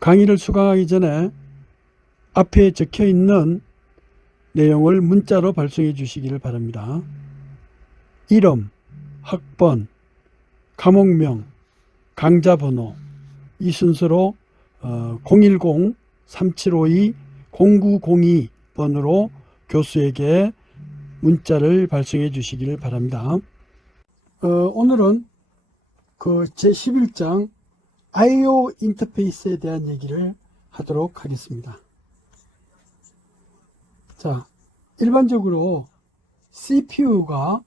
강의를 수강하기 전에 앞에 적혀 있는 내용을 문자로 발송해 주시기를 바랍니다. 이름, 학번, 과목명, 강좌 번호 이 순서로 010-3752-0902번으로 교수에게 문자를 발송해 주시기를 바랍니다. 오늘은 그 제11장 I/O 인터페이스에 대한 얘기를 하도록 하겠습니다. 자, 일반적으로 CPU가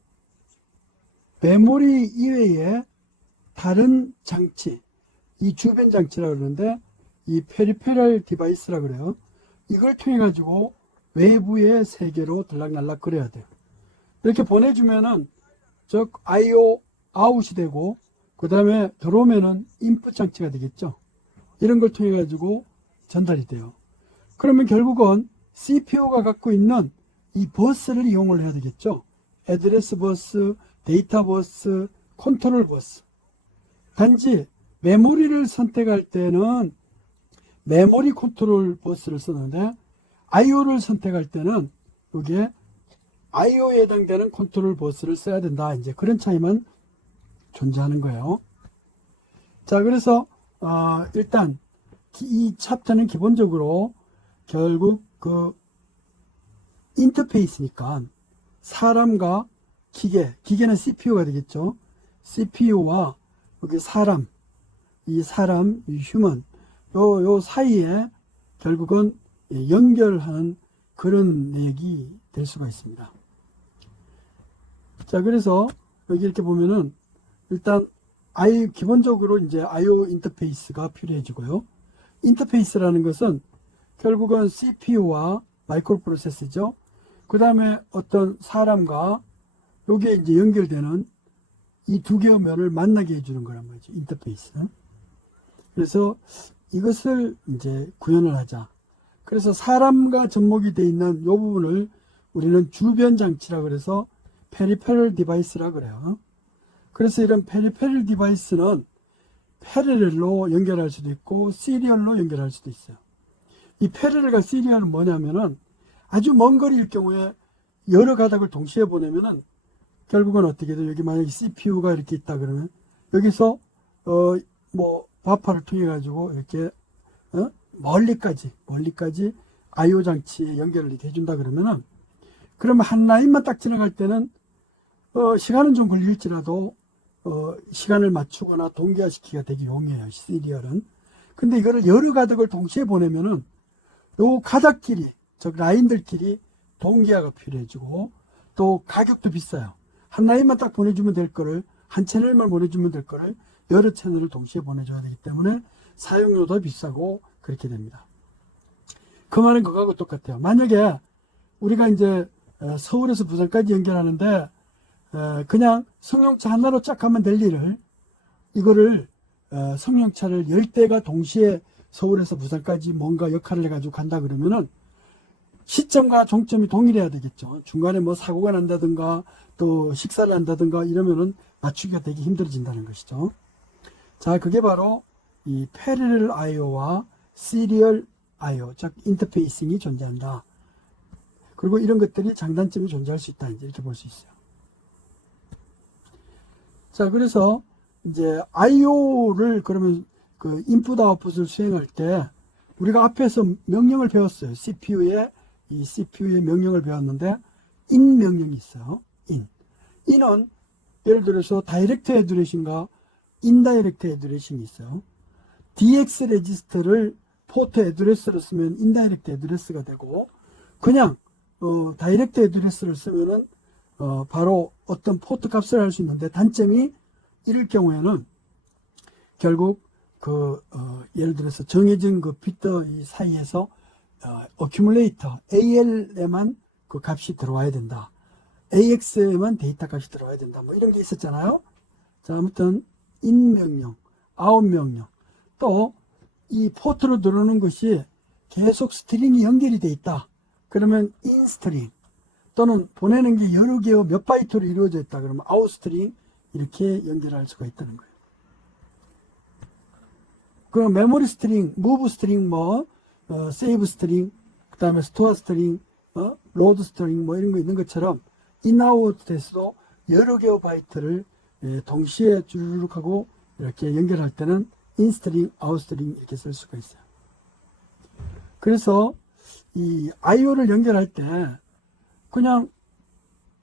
메모리 이외에 다른 장치, 이 주변 장치라고 그러는데 이 페리페럴 디바이스라고 그래요. 이걸 통해 가지고 외부의 세계로 들락날락 거려야 돼요. 이렇게 보내주면은 즉 I/O 아웃이 되고 그 다음에 들어오면은 인풋 장치가 되겠죠. 이런 걸 통해 가지고 전달이 돼요. 그러면 결국은 CPU가 갖고 있는 이 버스를 이용을 해야 되겠죠. 애드레스 버스, 데이터 버스, 컨트롤 버스. 단지 메모리를 선택할 때는 메모리 컨트롤 버스를 쓰는데 IO를 선택할 때는 여기에 IO에 해당되는 컨트롤 버스를 써야 된다. 이제 그런 차이만 존재하는 거예요. 자, 그래서 일단 이 챕터는 기본적으로 결국 그 인터페이스니까 사람과 기계는 CPU가 되겠죠. CPU와 여기 사람, 이 휴먼, 요 사이에 결국은 연결하는 그런 내역이 될 수가 있습니다. 자, 그래서 여기 이렇게 보면은 일단 기본적으로 이제 I/O 인터페이스가 필요해지고요. 인터페이스라는 것은 결국은 CPU와 마이크로 프로세서죠. 그 다음에 어떤 사람과 여기에 이제 연결되는 이 두 개의 면을 만나게 해주는 거란 말이죠. 인터페이스. 그래서 이것을 이제 구현을 하자. 그래서 사람과 접목이 되어 있는 이 부분을 우리는 주변 장치라 그래서 페리페럴 디바이스라 그래요. 그래서 이런 페리페럴 디바이스는 패러렐로 연결할 수도 있고 시리얼로 연결할 수도 있어요. 이 패러렐과 시리얼은 뭐냐면은 아주 먼 거리일 경우에 여러 가닥을 동시에 보내면은 결국은 어떻게 돼요? 여기 만약에 CPU가 이렇게 있다 그러면 여기서 바파를 통해 가지고 이렇게 멀리까지 I/O 장치에 연결을 이렇게 해준다 그러면은 그러면 한 라인만 딱 지나갈 때는 시간은 좀 걸릴지라도 시간을 맞추거나 동기화시키기가 되게 용이해요. 시리얼은. 근데 이거를 여러 가닥을 동시에 보내면은 요 가닥끼리 즉 라인들끼리 동기화가 필요해지고 또 가격도 비싸요. 한 라인만 딱 보내주면 될 거를 한 채널만 보내주면 될 거를 여러 채널을 동시에 보내줘야 되기 때문에 사용료도 비싸고 그렇게 됩니다. 그 말은 그거하고 똑같아요. 만약에 우리가 이제 서울에서 부산까지 연결하는데 그냥 승용차 하나로 쫙 가면 될 일을 이거를 승용차를 10대가 동시에 서울에서 부산까지 뭔가 역할을 해가지고 간다 그러면은 시점과 종점이 동일해야 되겠죠. 중간에 뭐 사고가 난다든가 또 식사를 한다든가 이러면은 맞추기가 되게 힘들어진다는 것이죠. 자, 그게 바로 이 패러렐 I/O와 시리얼 I/O, 즉 인터페이싱이 존재한다. 그리고 이런 것들이 장단점이 존재할 수 있다. 이렇게 볼 수 있어요. 자, 그래서 이제 I/O를 그러면 그 인풋 아웃풋을 수행할 때 우리가 앞에서 명령을 배웠어요. CPU의 명령을 배웠는데 in 명령이 있어요. in은 예를 들어서 다이렉트 애드레싱과 인다이렉트 애드레싱이 있어요. DX 레지스터를 포트 애드레스로 쓰면 인다이렉트 애드레스가 되고 그냥 다이렉트 애드레스를 쓰면은 바로 어떤 포트 값을 할 수 있는데 단점이 이럴 경우에는 결국 예를 들어서 정해진 그 비트 사이에서 어큐뮬레이터 AL에만 그 값이 들어와야 된다. AX에만 데이터 값이 들어와야 된다. 뭐 이런 게 있었잖아요. 자, 아무튼 in 명령, out 명령, 또 이 포트로 들어오는 것이 계속 스트링이 연결이 돼 있다. 그러면 in 스트링 또는 보내는 게 여러 개의 몇 바이트로 이루어져 있다. 그러면 out 스트링 이렇게 연결할 수가 있다는 거예요. 그 메모리 스트링, 무브 스트링, 세이브 스트링, 그 다음에 스토어 스트링, 로드 스트링 이런 거 있는 것처럼 인아웃에서도 여러 개의 바이트를 동시에 주르륵 하고 이렇게 연결할 때는 인스트링, 아웃스트링 이렇게 쓸 수가 있어요. 그래서 이 IO를 연결할 때 그냥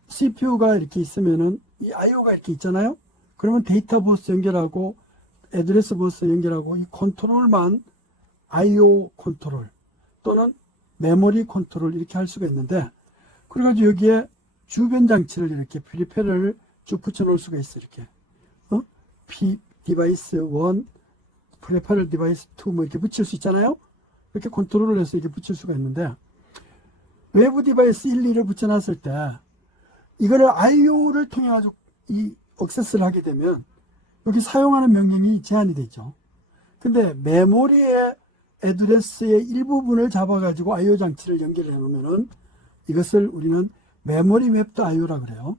CPU가 이렇게 있으면은 이 IO가 이렇게 있잖아요. 그러면 데이터 버스 연결하고 애드레스 버스 연결하고 이 컨트롤만 IO 컨트롤 또는 메모리 컨트롤 이렇게 할 수가 있는데, 그래가지고 여기에 주변 장치를 이렇게 프리페러를 쭉 붙여 놓을 수가 있어요. 이렇게 디바이스 1, 프리페럴 디바이스 2 이렇게 붙일 수 있잖아요. 이렇게 컨트롤을 해서 이렇게 붙일 수가 있는데, 외부 디바이스 1, 2를 붙여놨을 때 이거를 IO를 통해 가지고 이 액세스를 하게 되면 여기 사용하는 명령이 제한이 되죠. 근데 메모리의 애드레스의 일부분을 잡아가지고 IO 장치를 연결해 놓으면은 이것을 우리는 메모리 맵드 IO라 그래요.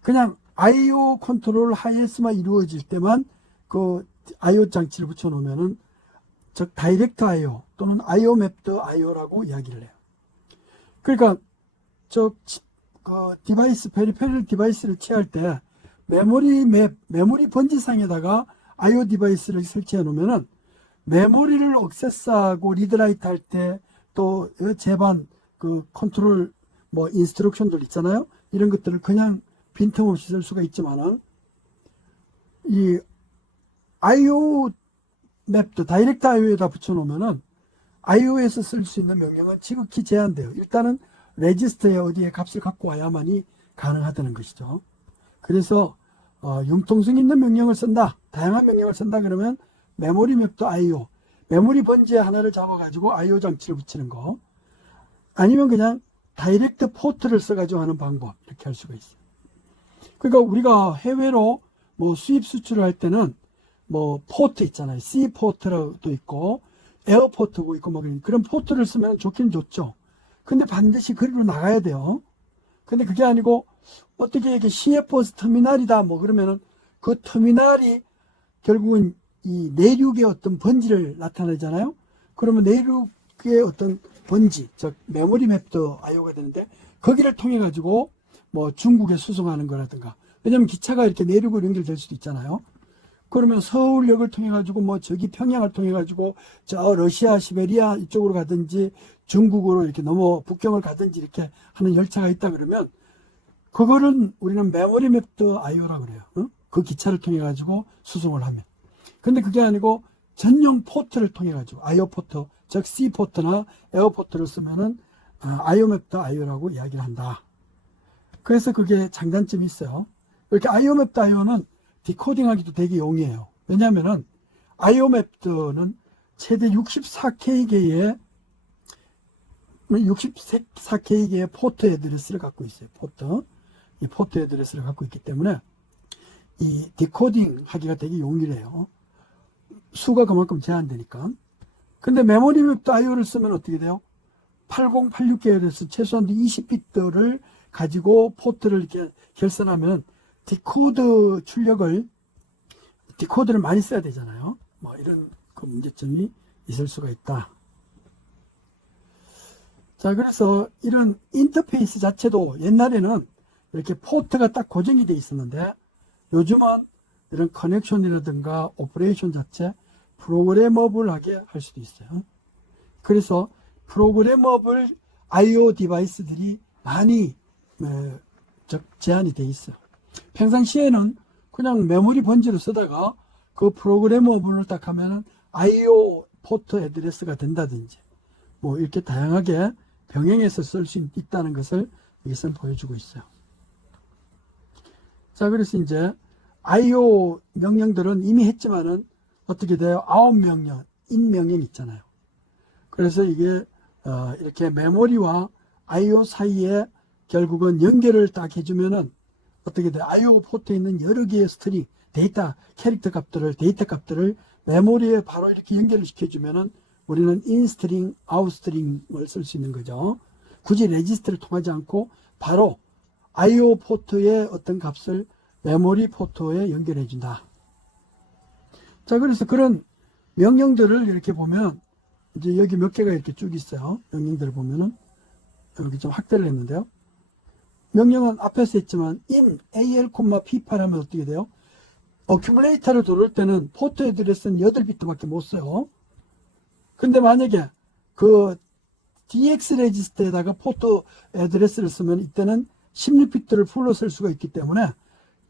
그냥 IO 컨트롤 하에서만 이루어질 때만 그 IO 장치를 붙여 놓으면은 즉 다이렉트 IO 또는 IO 맵드 IO라고 이야기를 해요. 그러니까 디바이스 페리페럴 디바이스를 취할 때 메모리 번지상에다가 IO 디바이스를 설치해 놓으면은 메모리를 액세스하고 리드라이트 할 때 또 제반 그 컨트롤 인스트럭션들 있잖아요. 이런 것들을 그냥 빈틈없이 쓸 수가 있지만은 이 IO 맵도 다이렉트 IO에다 붙여 놓으면은 IO에서 쓸 수 있는 명령은 지극히 제한돼요. 일단은 레지스터에 어디에 값을 갖고 와야만이 가능하다는 것이죠. 그래서 융통성 있는 명령을 쓴다, 다양한 명령을 쓴다 그러면 메모리 맵도 IO, 메모리 번지 하나를 잡아가지고 IO 장치를 붙이는 거, 아니면 그냥 다이렉트 포트를 써가지고 하는 방법, 이렇게 할 수가 있어요. 그러니까 우리가 해외로 수입 수출을 할 때는 포트 있잖아요. C 포트도 있고 에어 포트고 있고 그런 포트를 쓰면 좋긴 좋죠. 근데 반드시 거리로 나가야 돼요. 근데 그게 아니고 어떻게 이게 CFOS 터미널이다 그러면은 그 터미널이 결국은 이 내륙의 어떤 번지를 나타내잖아요. 그러면 내륙의 어떤 번지, 즉 메모리 맵도 IO가 되는데 거기를 통해 가지고 중국에 수송하는 거라든가, 왜냐면 기차가 이렇게 내륙으로 연결될 수도 있잖아요. 그러면 서울역을 통해 가지고 저기 평양을 통해 가지고 저 러시아 시베리아 이쪽으로 가든지 중국으로 이렇게 넘어 북경을 가든지 이렇게 하는 열차가 있다 그러면 그거는 우리는 메모리 맵드 IO라고 그래요. 그 기차를 통해 가지고 수송을 하면. 근데 그게 아니고 전용 포트를 통해 가지고 IO 포트, 즉 C 포트나 에어 포트를 쓰면은 IO 맵드 IO라고 이야기를 한다. 그래서 그게 장단점이 있어요. 이렇게 IO 맵드 IO는 디코딩하기도 되게 용이해요. 왜냐하면은 IO 맵드는 최대 64K개의 포트 애드레스를 갖고 있어요. 이 포트 애드레스를 갖고 있기 때문에 이 디코딩 하기가 되게 용이해요. 수가 그만큼 제한되니까. 근데 메모리 맵드 IO를 쓰면 어떻게 돼요? 8086계열에서 최소한 20비트를 가지고 포트를 이렇게 결선하면 디코드를 많이 써야 되잖아요. 이런 그 문제점이 있을 수가 있다. 자, 그래서 이런 인터페이스 자체도 옛날에는 이렇게 포트가 딱 고정이 돼 있었는데 요즘은 이런 커넥션이라든가 오퍼레이션 자체 프로그래머블하게 할 수도 있어요. 그래서 프로그래머블 IO 디바이스들이 많이 제한이 돼 있어요. 평상시에는 그냥 메모리 번지를 쓰다가 그 프로그래머블을 딱 하면은 IO 포트 애드레스가 된다든지 이렇게 다양하게 병행해서 쓸 수 있다는 것을 여기서 보여주고 있어요. 자, 그래서 이제 IO 명령들은 이미 했지만은 어떻게 돼요? 아웃명령, 인명령 있잖아요. 그래서 이게 이렇게 메모리와 IO 사이에 결국은 연결을 딱 해주면은 어떻게 돼요? IO 포트에 있는 여러 개의 스트링, 데이터 값들을 메모리에 바로 이렇게 연결을 시켜주면은 우리는 인스트링, 아웃스트링을 쓸 수 있는 거죠. 굳이 레지스터를 통하지 않고 바로 IO 포트의 어떤 값을 메모리 포트에 연결해 준다. 자, 그래서 그런 명령들을 이렇게 보면 이제 여기 몇 개가 이렇게 쭉 있어요. 명령들을 보면은 여기 좀 확대를 했는데요. 명령은 앞에서 했지만 in AL, P8 하면 어떻게 돼요? 어큐뮬레이터를 돌릴 때는 포트 애드레스는 8비트밖에 못 써요. 근데 만약에 그 DX 레지스터에다가 포트 애드레스를 쓰면 이때는 16비트를 풀로 쓸 수가 있기 때문에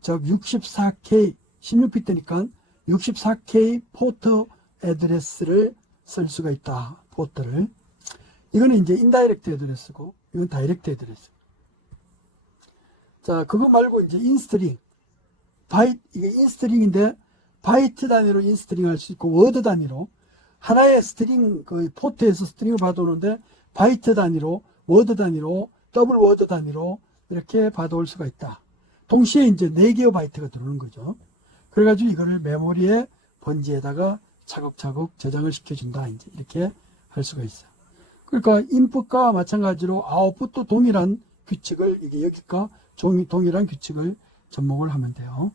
즉 64K 16비트니까 64K 포트 애드레스를 쓸 수가 있다. 포트를. 이거는 이제 인다이렉트 애드레스고 이건 다이렉트 애드레스. 자, 그거 말고 이제 인스트링. 이게 인스트링인데 바이트 단위로 인스트링 할 수 있고 워드 단위로 하나의 스트링 그 포트에서 스트링을 받아오는데 바이트 단위로 워드 단위로 더블 워드 단위로 이렇게 받아올 수가 있다. 동시에 이제 4개의 바이트가 들어오는 거죠. 그래가지고 이거를 메모리에 번지에다가 차곡차곡 저장을 시켜준다. 이제 이렇게 할 수가 있어요. 그러니까 인풋과 마찬가지로 아웃풋도 동일한 규칙을 이게 여기과 동일한 규칙을 접목을 하면 돼요.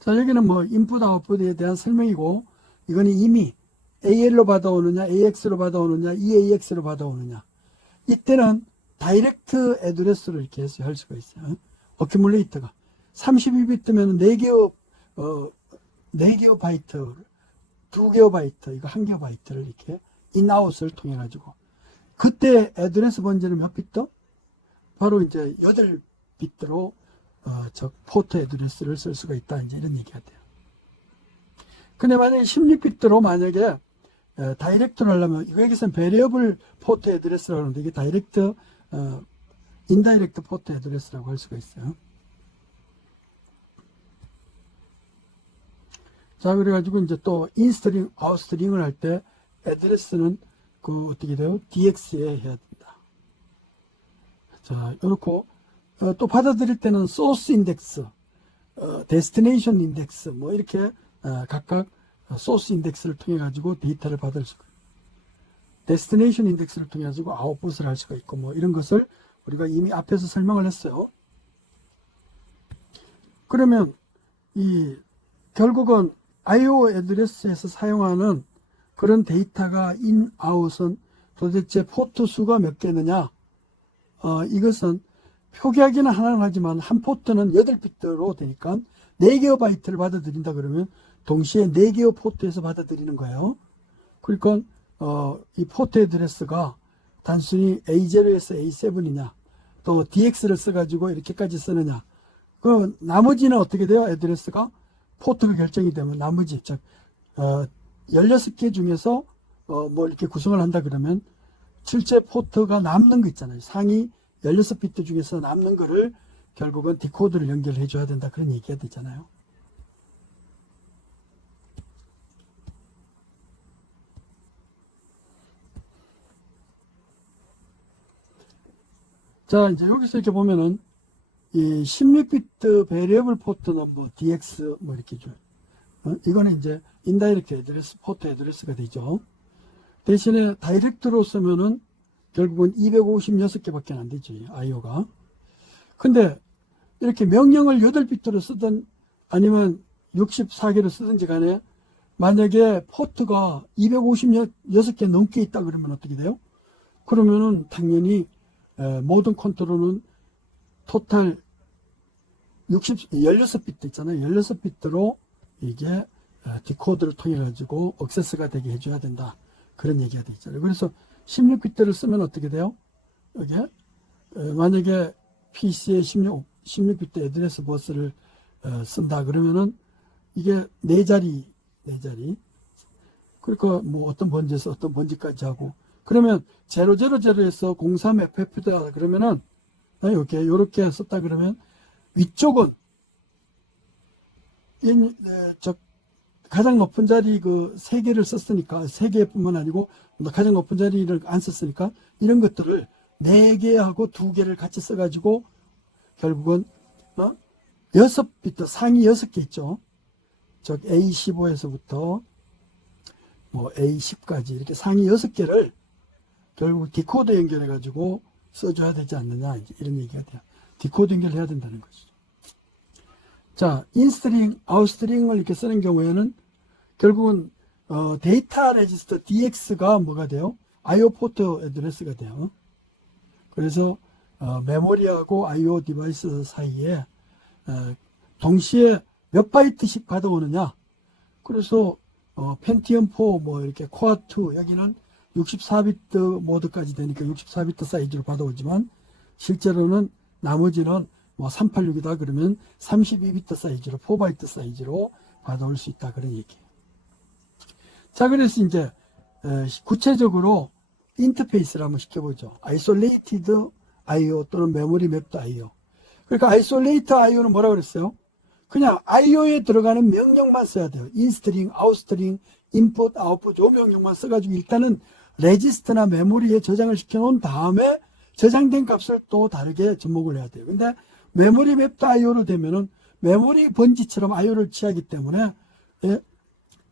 자, 여기는 뭐 인풋 아웃풋에 대한 설명이고 이거는 이미 AL로 받아오느냐 AX로 받아오느냐 EAX로 받아오느냐 이때는 다이렉트 애드레스로 이렇게 해서 할 수가 있어요. 어큐뮬레이터가 32비트면 4개의 바이트 2개의 바이트 이거 1개의 바이트를 이렇게 인아웃을 통해 가지고 그때 애드레스 번지는 몇 비트? 바로 이제 8비트로 저 포트 애드레스를 쓸 수가 있다. 이제 이런 얘기가 돼요. 근데 만약에 16비트로 만약에 다이렉트를 하려면 여기서는 베리어블 포트 애드레스라고 하는데 이게 다이렉트 인다이렉트 포트 애드레스라고 할 수가 있어요. 자, 그래가지고 이제 또 인스트링, 아웃스트링을 할 때 애드레스는 그 어떻게 돼요? DX에 해야 된다. 자, 이렇고 또 받아들일 때는 소스 인덱스, 데스티네이션 인덱스 뭐 이렇게 각각 소스 인덱스를 통해 가지고 데이터를 받을 수가 있고 데스티네이션 인덱스를 통해 가지고 아웃풋을 할 수가 있고 뭐 이런 것을 우리가 이미 앞에서 설명을 했어요. 그러면 이 결국은 IO 애드레스에서 사용하는 그런 데이터가 인, 아웃은 도대체 포트 수가 몇 개느냐? 이것은 표기하기는 하나는 하지만 한 포트는 8비트로 되니까 4개의 바이트를 받아들인다 그러면 동시에 4개의 포트에서 받아들이는 거예요. 그러니까 이 포트 애드레스가 단순히 A0에서 A7이냐 또 DX를 써가지고 이렇게까지 쓰느냐 그 나머지는 어떻게 돼요? 애드레스가 포트가 결정이 되면 나머지 즉 16개 중에서 뭐 이렇게 구성을 한다 그러면 실제 포트가 남는 거 있잖아요. 상위 16비트 중에서 남는 거를 결국은 디코드를 연결해 줘야 된다. 그런 얘기가 되잖아요. 자, 이제 여기서 이렇게 보면은 이 16비트 베리어블 포트 넘버 DX 뭐 이렇게 줘요. 이거는 이제 인다이렉트 애드레스, 포트 애드레스가 되죠. 대신에 다이렉트로 쓰면은 결국은 256개밖에 안 되죠. IO가. 근데 이렇게 명령을 8비트로 쓰든 아니면 64개로 쓰든지 간에 만약에 포트가 256개 넘게 있다 그러면 어떻게 돼요? 그러면은 당연히 모든 컨트롤은 토탈 16비트 있잖아요. 16비트로 이게 디코드를 통해 가지고 액세스가 되게 해줘야 된다. 그런 얘기가 되어 있잖아요. 그래서 16비트를 쓰면 어떻게 돼요? 이게 만약에 PC에 16비트 애드레스 버스를 쓴다 그러면은 이게 4자리 그러니까 뭐 어떤 번지에서 어떤 번지까지 하고 그러면 000에서 03FF다 그러면은 이렇게 썼다 그러면 위쪽은 가장 높은 자리 그 3개를 썼으니까 3개뿐만 아니고 가장 높은 자리를 안 썼으니까 이런 것들을 4개하고 2개를 같이 써가지고 결국은 6비트 상위 6개 있죠. 즉 A15에서부터 뭐 A10까지 이렇게 상위 6개를 결국 디코드 연결해 가지고 써줘야 되지 않느냐 이런 얘기가 돼요. 디코드 연결해야 된다는 거죠. 자, 인스트링, 아웃스트링을 이렇게 쓰는 경우에는 결국은 데이터 레지스터 DX가 뭐가 돼요? IO 포트 애드레스가 돼요. 그래서 메모리하고 IO 디바이스 사이에 동시에 몇 바이트씩 받아오느냐. 그래서 펜티엄 4 뭐 이렇게 코어 2 여기는 64비트 모드까지 되니까 64비트 사이즈로 받아오지만 실제로는 나머지는 뭐 386이다 그러면 32비트 사이즈로 4바이트 사이즈로 받아올 수 있다 그런 얘기예요. 자, 그래서 이제 구체적으로 인터페이스를 한번 시켜보죠. 아이솔레이티드 IO 또는 메모리 맵드 IO. 그러니까 아이솔레이트 IO는 뭐라고 그랬어요? 그냥 IO에 들어가는 명령만 써야 돼요. 인스트링, 아웃스트링, 인풋, 아웃풋 요 명령만 써가지고 일단은 레지스터나 메모리에 저장을 시켜놓은 다음에 저장된 값을 또 다르게 접목을 해야 돼요. 근데 메모리 맵드 IO로 되면은 메모리 번지처럼 IO를 취하기 때문에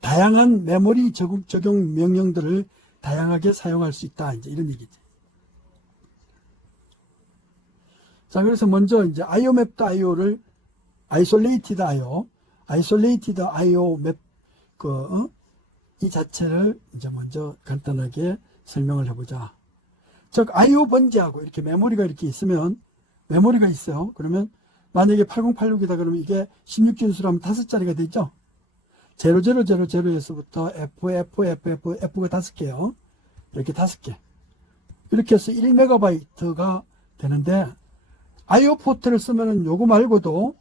다양한 메모리 적용 명령들을 다양하게 사용할 수 있다. 이제 이런 얘기지. 자, 그래서 먼저 이제 IO 맵드 IO를 아이솔레이티드 IO 맵, 이 자체를 이제 먼저 간단하게 설명을 해보자. 즉, IO 번지하고 이렇게 메모리가 이렇게 있으면, 메모리가 있어요. 그러면 만약에 8086이다 그러면 이게 16진수라면 5자리가 되죠? 0000에서부터 F가 5개요. 이렇게 5개. 이렇게 해서 1MB가 되는데, IO 포트를 쓰면은 요거 말고도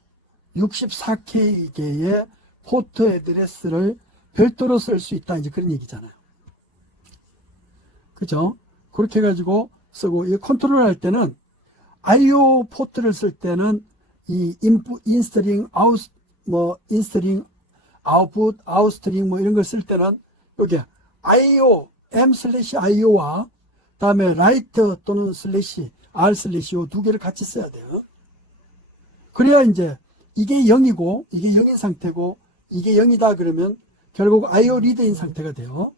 64K개의 포트 애드레스를 별도로 쓸 수 있다. 이제 그런 얘기잖아요. 그죠? 그렇게 해가지고 쓰고, 이 컨트롤 할 때는 IO 포트를 쓸 때는 이 인스트링, 인스트링, 아웃풋, 아웃스트링 뭐 이런 걸 쓸 때는 여기 IO, M/IO와 다음에 라이트 또는 슬래시, R/ 요 두 개를 같이 써야 돼요. 그래야 이제 이게 0이고 이게 0인 상태고 이게 0이다 그러면 결국 IO 리드인 상태가 돼요.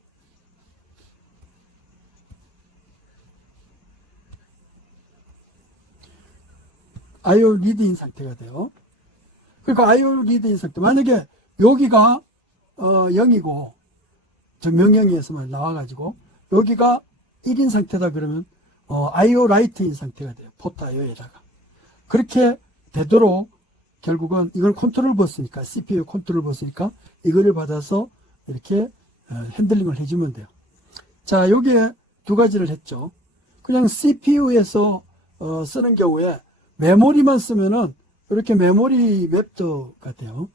IO 리드인 상태가 돼요. 그러니까 IO 리드인 상태. 만약에 여기가 0이고 저 명령에서만 나와가지고 여기가 1인 상태다 그러면 IO 라이트인 상태가 돼요. 포트 IO에다가. 그렇게 되도록 결국은 이걸 컨트롤 버스니까 CPU 컨트롤 버스니까 이거를 받아서 이렇게 핸들링을 해주면 돼요. 자, 여기에 두 가지를 했죠. 그냥 CPU에서 쓰는 경우에 메모리만 쓰면은 이렇게 메모리 맵드가 돼요.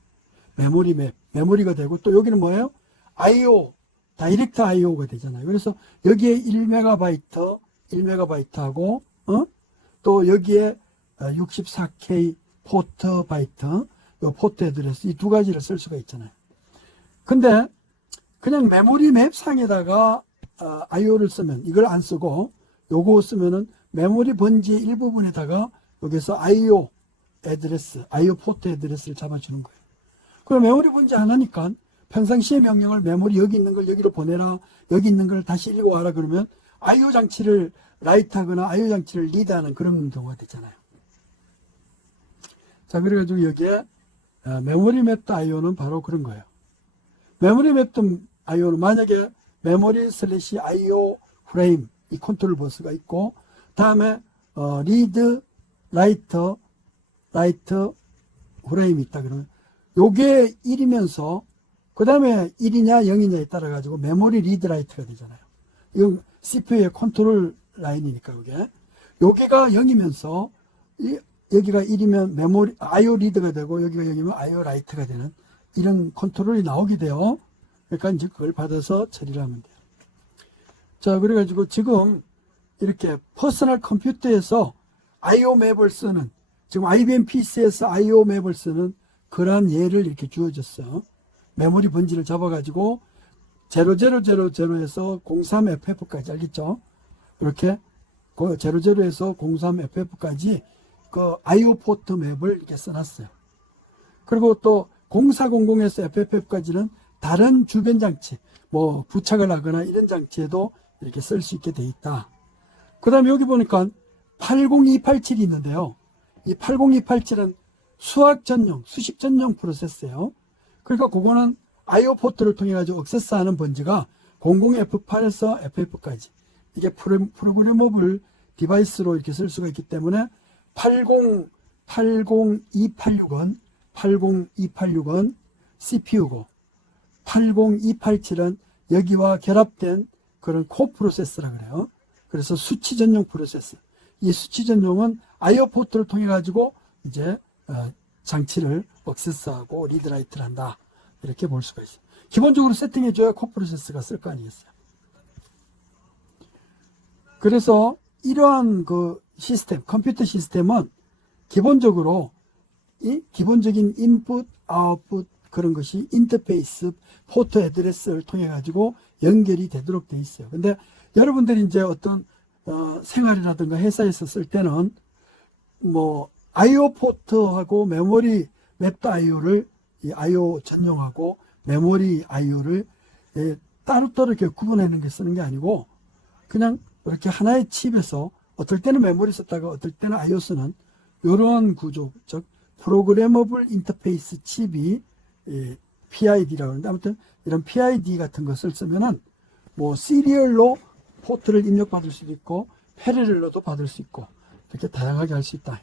메모리 맵, 메모리가 되고 또 여기는 뭐예요? IO, 다이렉트 IO가 되잖아요. 그래서 여기에 1MB 하고 또 여기에 64K 포트 바이트, 요 포트 애드레스 이 두 가지를 쓸 수가 있잖아요. 근데 그냥 메모리 맵 상에다가 IO를 쓰면 이걸 안 쓰고 요거 쓰면은 메모리 번지의 일부분에다가 여기서 IO 애드레스, IO 포트 애드레스를 잡아주는 거예요. 그럼 메모리 번지 안 하니까 평상시에 명령을 메모리 여기 있는 걸 여기로 보내라, 여기 있는 걸 다시 읽어와라 그러면 IO 장치를 라이트하거나 IO 장치를 리드하는 그런 경우가 되잖아요. 자, 그래가지고 여기에 메모리 맵드 IO는 바로 그런 거예요. 메모리 맵드 IO는 만약에 메모리 슬래시 IO 프레임 이 컨트롤 버스가 있고 다음에 리드 라이트 프레임이 있다 그러면 요게 1이면서 그 다음에 1이냐 0이냐에 따라 가지고 메모리 리드 라이트가 되잖아요. 이건 CPU의 컨트롤 라인이니까 여기가 0이면서 여기가 1이면 메모리 IO 리드가 되고 여기가 0이면 IO 라이트가 되는 이런 컨트롤이 나오게 돼요. 그러니까 이제 그걸 받아서 처리를 하면 돼요. 자, 그래가지고 지금 이렇게 퍼스널 컴퓨터에서 IO 맵을 쓰는 지금 IBM PC에서 IO 맵을 쓰는 그러한 예를 이렇게 주어졌어요. 메모리 번지를 잡아가지고 0000에서 03FF까지 알겠죠? 이렇게 00에서 03FF까지 그 IO 포트 맵을 이렇게 써놨어요. 그리고 또 0400에서 FF까지는 다른 주변 장치, 뭐 부착을 하거나 이런 장치에도 이렇게 쓸 수 있게 돼 있다. 그 다음에 여기 보니까 80287이 있는데요. 이 80287은 수학 전용, 수식 전용 프로세스예요. 그러니까 그거는 IO 포트를 통해 가지고 액세스하는 번지가 00F8에서 FF까지 이게 프로그래머블 디바이스로 이렇게 쓸 수가 있기 때문에 80286은 CPU고 80287은 여기와 결합된 그런 코 프로세스라 그래요. 그래서 수치 전용 프로세스. 이 수치 전용은 IO 포트를 통해 가지고 이제 장치를 액세스하고 리드라이트를 한다. 이렇게 볼 수가 있어요. 기본적으로 세팅해줘야 코 프로세스가 쓸 거 아니겠어요. 그래서 이러한 그 시스템, 컴퓨터 시스템은 기본적으로 이 기본적인 인풋, 아웃풋 그런 것이 인터페이스, 포트 애드레스를 통해 가지고 연결이 되도록 돼 있어요. 근데 여러분들이 이제 어떤 생활이라든가 회사에서 쓸 때는 뭐 IO 포트하고 메모리 맵도 IO를 이 IO 전용하고 메모리 IO를 따로따로 이렇게 구분하는 게 쓰는 게 아니고 그냥 이렇게 하나의 칩에서 어떨 때는 메모리 썼다가 어떨 때는 IO 쓰는 이런 구조, 즉 프로그래머블 인터페이스 칩이 PID라고 하는데 아무튼 이런 PID 같은 것을 쓰면은 뭐 시리얼로 포트를 입력받을 수도 있고 패러렐로도 받을 수 있고 이렇게 다양하게 할 수 있다.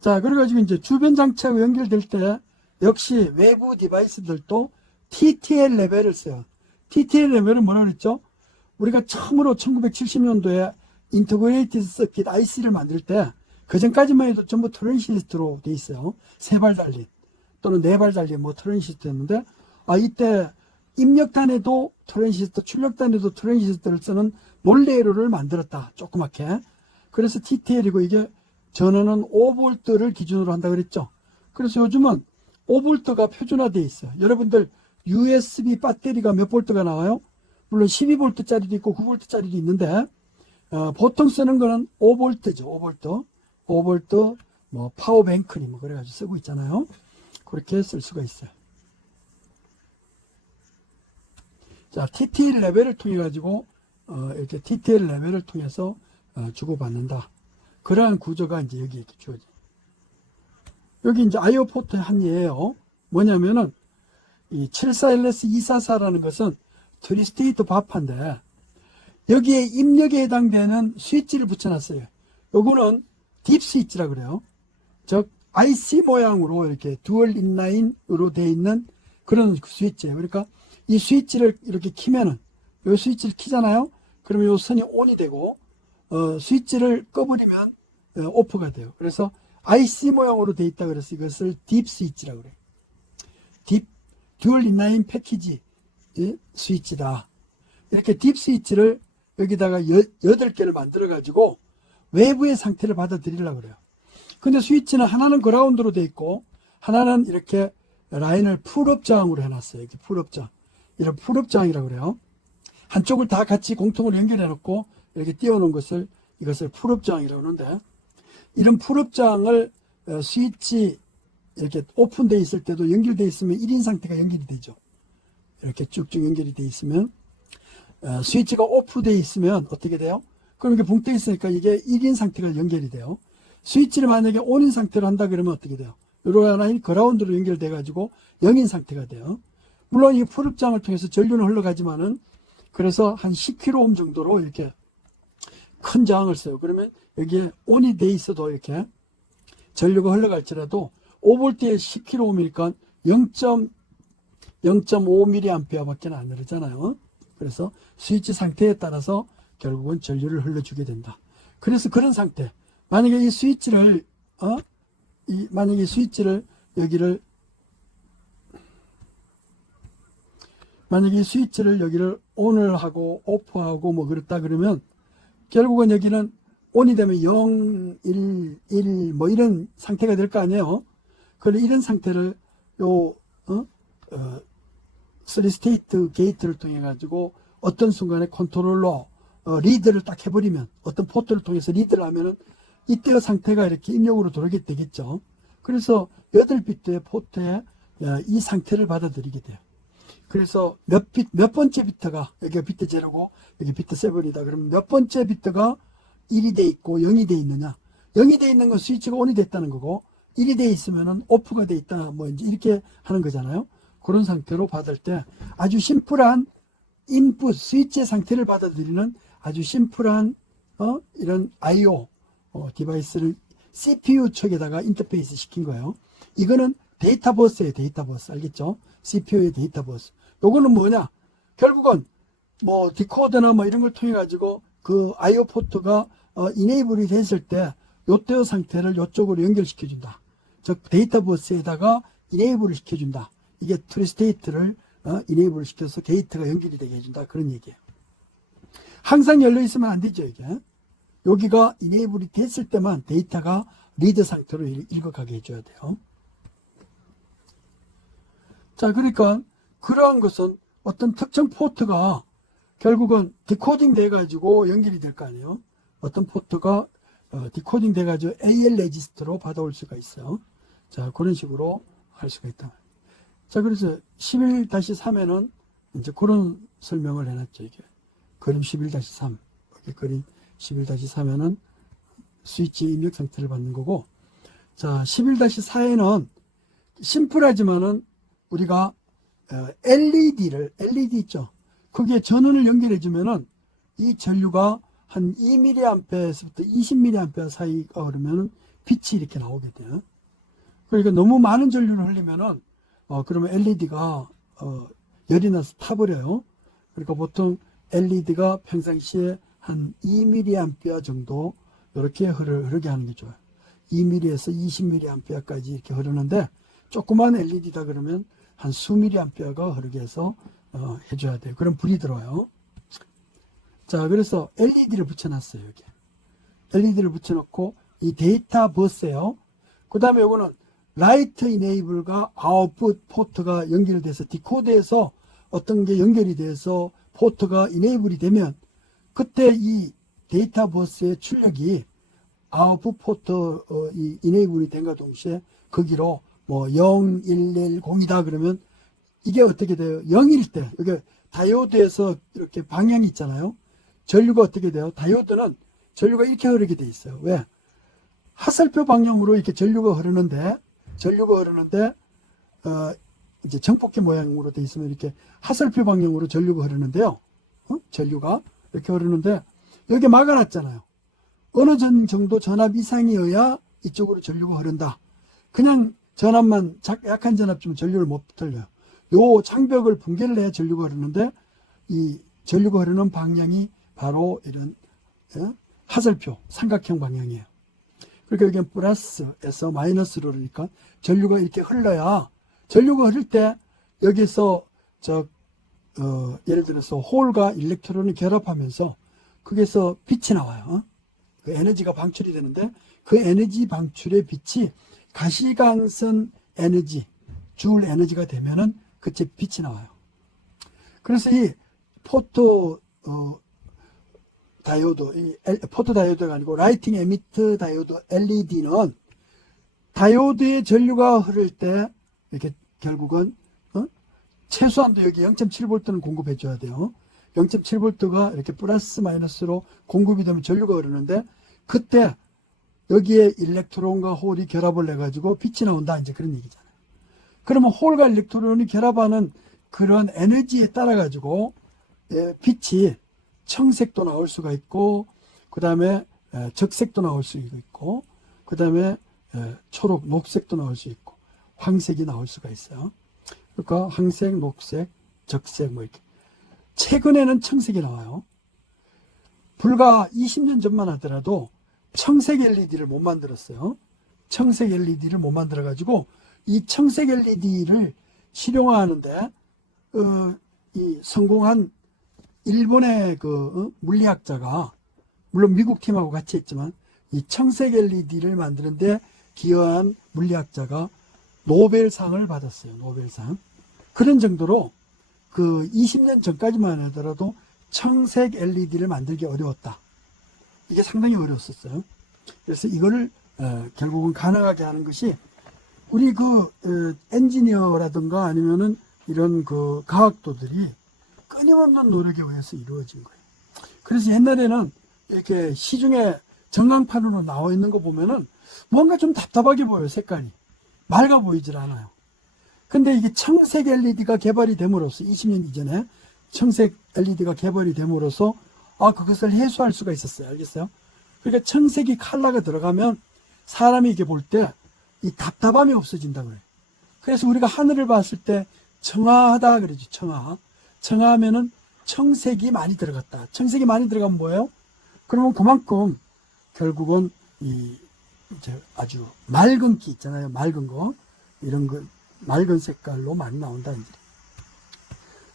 자, 그래가지고 이제 주변 장치하고 연결될 때 역시 외부 디바이스들도 TTL 레벨을 써요. TTL 레벨은 뭐라 그랬죠? 우리가 처음으로 1970년도에 인터그레이티드 서킷 IC를 만들 때 그 전까지만 해도 전부 트랜시스터로 돼 있어요. 세 발 달린 또는 네 발 달린 뭐 트랜시스터였는데 이때 입력단에도 트랜시스터, 출력단에도 트랜시스터를 쓰는 논래로를 만들었다. 조그맣게. 그래서 TTL이고 이게 전원은 5V를 기준으로 한다 그랬죠. 그래서 요즘은 5V가 표준화되어 있어요. 여러분들 USB 배터리가 몇 볼트가 나와요? 물론 12V짜리도 있고 9V짜리도 있는데 보통 쓰는 거는 5V죠. 5V 뭐 파워뱅크니 뭐 그래가지고 쓰고 있잖아요. 그렇게 쓸 수가 있어요. 자, TTL 레벨을 통해 가지고 이렇게 TTL 레벨을 통해서 주고받는다. 그러한 구조가 이제 여기 이렇게 주어져. 여기 이제 IO 포트의 한 예예요. 뭐냐면은 이 74LS244라는 것은 트리스테이트 바파인데 여기에 입력에 해당되는 스위치를 붙여놨어요. 요거는 딥 스위치라 그래요. 즉 IC 모양으로 이렇게 듀얼 인라인으로 되어 있는 그런 스위치예요. 그러니까 이 스위치를 이렇게 키면은 요 스위치를 키잖아요. 그러면 요 선이 ON이 되고 스위치를 꺼버리면 오프가 돼요. 그래서 IC 모양으로 되어 있다 그래서 이것을 딥 스위치라고 그래요. 듀얼 인라인 패키지 스위치다. 이렇게 딥 스위치를 여기다가 8개를 만들어 가지고 외부의 상태를 받아들이려고 그래요. 근데 스위치는 하나는 그라운드로 되어 있고 하나는 이렇게 라인을 풀업 저항으로 해놨어요. 이렇게 풀업 저항. 이런 풀업 저항이라고 그래요. 한쪽을 다 같이 공통으로 연결해 놓고 이렇게 띄워놓은 것을 이것을 풀업 저항이라고 하는데 이런 풀업 저항을 스위치 이렇게 오픈되어 있을 때도 연결되어 있으면 1인 상태가 연결이 되죠. 이렇게 쭉쭉 연결이 되어 있으면 스위치가 오프되어 있으면 어떻게 돼요? 그럼 이게 붕 떠 있으니까 이게 1인 상태가 연결이 돼요. 스위치를 만약에 ON인 상태로 한다 그러면 어떻게 돼요? 이런 라인이 그라운드로 연결돼 가지고 0인 상태가 돼요. 물론 이 풀업장을 통해서 전류는 흘러가지만은 그래서 한 10kΩ 정도로 이렇게 큰 저항을 써요. 그러면 여기에 ON이 돼 있어도 이렇게 전류가 흘러갈지라도 5V에 10kΩ이니까 0.5mA 밖에 안 흐르잖아요. 그래서 스위치 상태에 따라서 결국은 전류를 흘려주게 된다. 그래서 그런 상태. 만약에 이 스위치를 만약에 이 스위치를 여기를 ON을 하고 OFF하고 뭐 그렇다 그러면 결국은 여기는 ON이 되면 0, 1, 1 뭐 이런 상태가 될 거 아니에요. 그런데 이런 상태를 3스테이트 게이트를 통해 가지고 어떤 순간에 컨트롤러 리드를 딱 해버리면 어떤 포트를 통해서 리드를 하면은 이때의 상태가 이렇게 입력으로 들어오게 되겠죠. 그래서 8비트의 포트에 이 상태를 받아들이게 돼요. 그래서 몇 번째 비트가 여기가 비트 0고 여기 비트 7이다. 그러면 몇 번째 비트가 1이 돼 있고 0이 돼 있느냐. 0이 돼 있는 건 스위치가 ON이 됐다는 거고 1이 돼 있으면은 오프가 돼 있다 뭐 이제 이렇게 하는 거잖아요. 그런 상태로 받을 때 아주 심플한 인풋 스위치의 상태를 받아들이는 아주 심플한 이런 I/O 디바이스를 CPU 쪽에다가 인터페이스 시킨 거예요. 이거는 데이터 버스예요. 데이터 버스 알겠죠? CPU의 데이터 버스. 요거는 뭐냐? 결국은 뭐 디코더나 뭐 이런 걸 통해 가지고 그 I/O 포트가 이네이블이 됐을 때 요때의 상태를 요쪽으로 연결시켜 준다. 즉 데이터 버스에다가 이네이블을 시켜 준다. 이게 트리스테이트를 이네이블을 시켜서 게이트가 연결이 되게 해준다. 그런 얘기예요. 항상 열려 있으면 안 되죠. 이게 여기가 이네이블이 됐을 때만 데이터가 리드 상태로 읽어가게 해줘야 돼요. 자, 그러니까 그러한 것은 어떤 특정 포트가 결국은 디코딩 돼가지고 연결이 될 거 아니에요. 어떤 포트가 디코딩 돼가지고 AL 레지스터로 받아올 수가 있어요. 자, 그런 식으로 할 수가 있다. 자, 그래서 11-3에는 이제 그런 설명을 해놨죠. 이게 그림 11-3. 여기 그림 11-3에는 스위치 입력 상태를 받는 거고, 자, 11-4에는 심플하지만은 우리가 LED 있죠. 거기에 전원을 연결해 주면은 이 전류가 한 2mA에서부터 20mA 사이가 흐르면은 빛이 이렇게 나오게 돼요. 그러니까 너무 많은 전류를 흘리면은 그러면 LED가 열이 나서 타버려요. 그러니까 보통 LED가 평상시에 한 2mA 정도 이렇게 흐르게 하는 게 좋아요. 2mA에서 20mA까지 이렇게 흐르는데 조그만 LED다 그러면 한 수mA가 흐르게 해서 해줘야 돼요. 그럼 불이 들어와요. 자, 그래서 LED를 붙여놨어요. 여기 LED를 붙여놓고 이 데이터 버스예요. 그 다음에 요거는 라이트 이네이블과 아웃풋 포트가 연결돼서 디코드에서 어떤 게 연결이 돼서 포트가 이네이블이 되면 그때 이 데이터 버스의 출력이 아웃풋 포트 이 이네이블이 된과 동시에 거기로 뭐 0, 1, 1, 0이다 그러면 이게 어떻게 돼요? 0일 때 여기 다이오드에서 이렇게 방향이 있잖아요. 전류가 어떻게 돼요? 다이오드는 전류가 이렇게 흐르게 돼 있어요. 왜? 하살표 방향으로 이렇게 전류가 흐르는데 이제 정폭기 모양으로 돼 있으면 이렇게 하살표 방향으로 전류가 흐르는데요. 전류가 이렇게 흐르는데 여기 막아놨잖아요. 어느 정도 전압 이상이어야 이쪽으로 전류가 흐른다. 그냥 전압만 약한 전압 주면 전류를 못 돌려요. 요 장벽을 붕괴를 해야 전류가 흐르는데 이 전류가 흐르는 방향이 바로 이런 하살표 삼각형 방향이에요. 그러니까 여기는 플러스에서 마이너스로 그러니까 전류가 이렇게 흘러야 전류가 흐를 때 여기서 예를 들어서 홀과 일렉트론이 결합하면서 거기서 빛이 나와요. 그 에너지가 방출이 되는데 그 에너지 방출의 빛이 가시광선 에너지, 줄 에너지가 되면은 그때 빛이 나와요. 그래서 이 포토 다이오드, 포토 다이오드가 아니고 라이팅 에미트 다이오드 LED는 다이오드의 전류가 흐를 때 이렇게 결국은 최소한도 여기 0.7V는 공급해 줘야 돼요. 0.7V가 이렇게 플러스 마이너스로 공급이 되면 전류가 흐르는데 그때 여기에 일렉트론과 홀이 결합을 해가지고 빛이 나온다. 이제 그런 얘기잖아요. 그러면 홀과 일렉트론이 결합하는 그런 에너지에 따라 가지고 빛이 청색도 나올 수가 있고 그 다음에 적색도 나올 수 있고 그 다음에 초록, 녹색도 나올 수 있고 황색이 나올 수가 있어요. 그러니까 황색, 녹색, 적색 뭐 이렇게. 최근에는 청색이 나와요. 불과 20년 전만 하더라도 청색 LED를 못 만들었어요. 청색 LED를 못 만들어 가지고 이 청색 LED를 실용화하는데 이 성공한 일본의 물리학자가 물론 미국 팀하고 같이 했지만 이 청색 LED를 만드는데 기여한 물리학자가 노벨상을 받았어요. 노벨상. 그런 정도로 그 20년 전까지만 하더라도 청색 LED를 만들기 어려웠다. 이게 상당히 어려웠었어요. 그래서 이거를 결국은 가능하게 하는 것이 우리 엔지니어라든가 아니면은 이런 과학도들이 끊임없는 노력에 의해서 이루어진 거예요. 그래서 옛날에는 이렇게 시중에 전광판으로 나와 있는 거 보면은 뭔가 좀 답답하게 보여요. 색깔이 맑아 보이질 않아요. 근데 이게 청색 LED가 개발이 됨으로써 20년 이전에 청색 LED가 개발이 됨으로써 그것을 해소할 수가 있었어요. 알겠어요? 그러니까 청색이 컬러가 들어가면 사람이 이게 볼 때 이 답답함이 없어진다고 해요. 그래서 우리가 하늘을 봤을 때 청아하다 그러죠. 청아하면은 청색이 많이 들어갔다. 청색이 많이 들어가면 뭐예요? 그러면 그만큼 결국은 이제 아주 맑은 기 있잖아요. 맑은 거 이런 거 맑은 색깔로 많이 나온다. 이제.